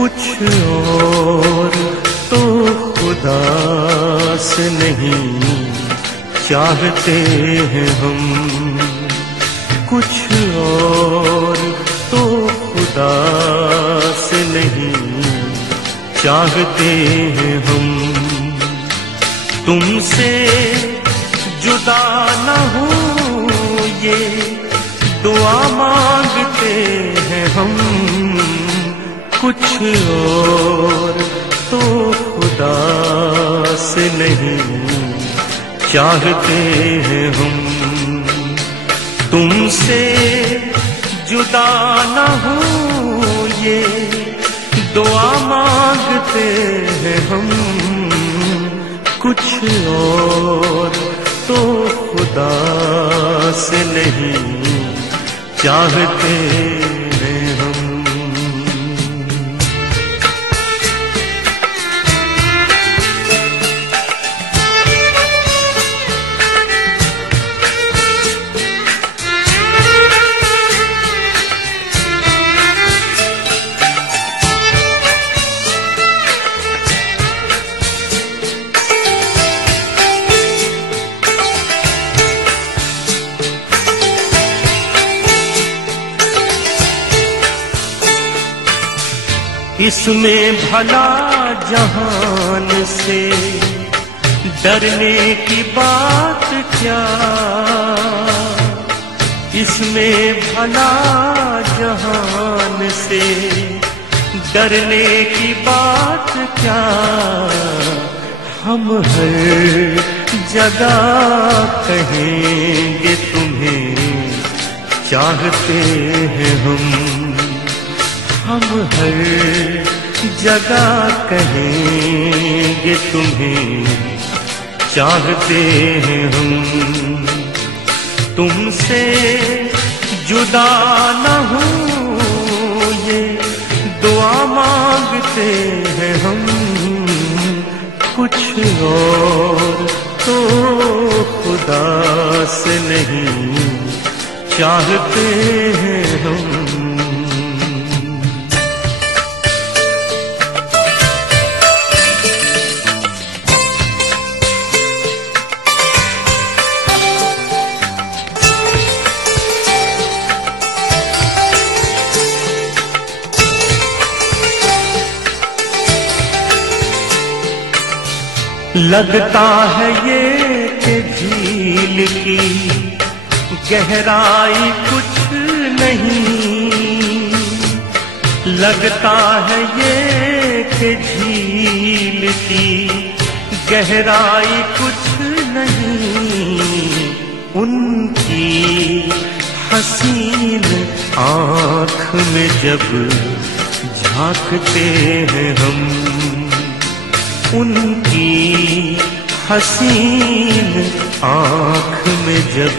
कुछ और तो खुदा से नहीं चाहते हैं हम, कुछ और तो खुदा से नहीं चाहते हैं हम। तुमसे जुदा न हो ये दुआ मांगते हैं हम, कुछ और तो खुदा से नहीं चाहते हैं हम। तुमसे जुदा न हो ये दुआ मांगते हैं हम, कुछ और तो खुदा से नहीं चाहते हैं हम। इसमें भला जहान से डरने की बात क्या, इसमें भला जहान से डरने की बात क्या। हम हर जगह कहेंगे तुम्हें चाहते हैं हम हर जगह कहेंगे तुम्हें चाहते हैं हम। तुमसे जुदा न हो ये दुआ मांगते हैं हम, कुछ और तो खुदा से नहीं चाहते हैं हम। लगता है ये कि झील की गहराई कुछ नहीं, लगता है ये कि झील की गहराई कुछ नहीं। उनकी हसीन आँख में जब झांकते हैं हम, उनकी हसीन आँख में जब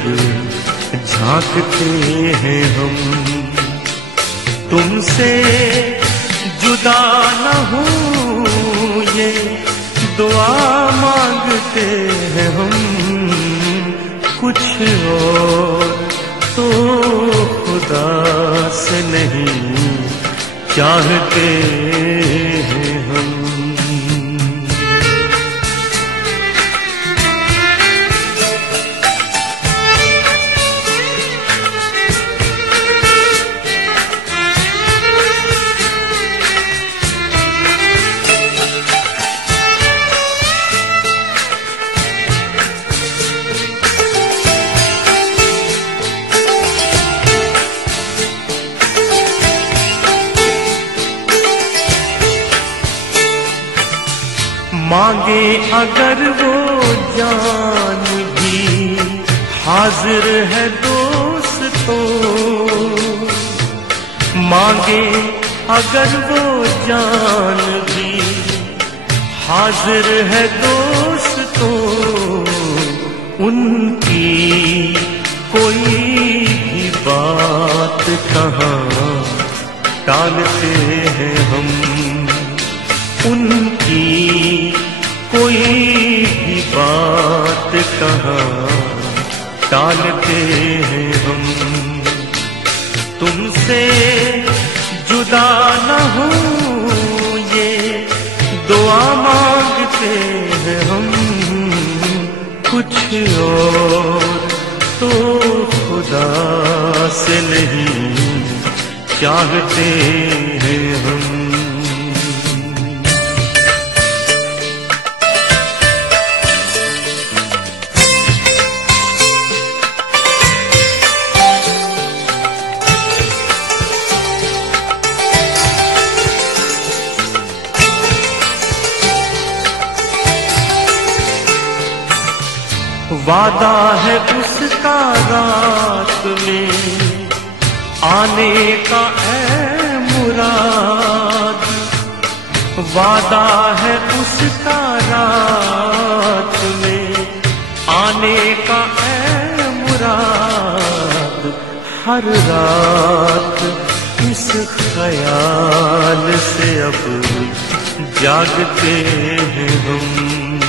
झांकते हैं हम। तुमसे जुदा न हो ये दुआ मांगते हैं हम, कुछ और तो खुदा से नहीं चाहते हैं हम। मांगे अगर वो जान भी हाजिर है दोस्तों, मांगे अगर वो जान भी हाजिर है दोस्तों। उनकी कोई भी बात कहाँ टालते हैं हम, उनकी कोई भी बात कहाँ टालते हैं हम। तुमसे जुदा न हो चाहते हैं हम कुछ और तो खुदा से नहीं चाहते हैं हम। वादा है उसका रात में आने का ऐ मुराद, वादा है उसका रात में आने का ऐ मुराद। हर रात इस ख्याल से अब जागते हैं हम,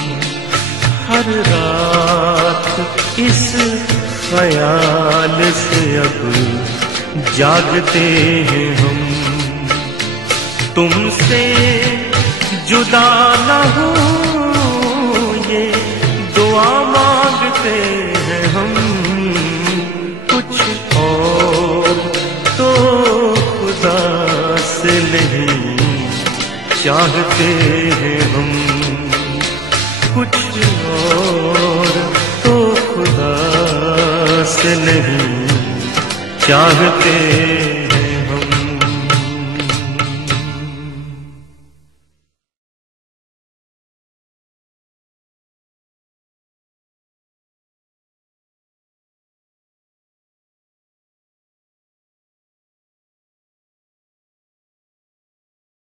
हर रात इस ख्याल से अब जागते हैं हम। तुमसे जुदा न हो ये दुआ मांगते हैं हम, कुछ और तो खुदा से नहीं चाहते हैं हम, कुछ और तो खुदा से नहीं चाहते।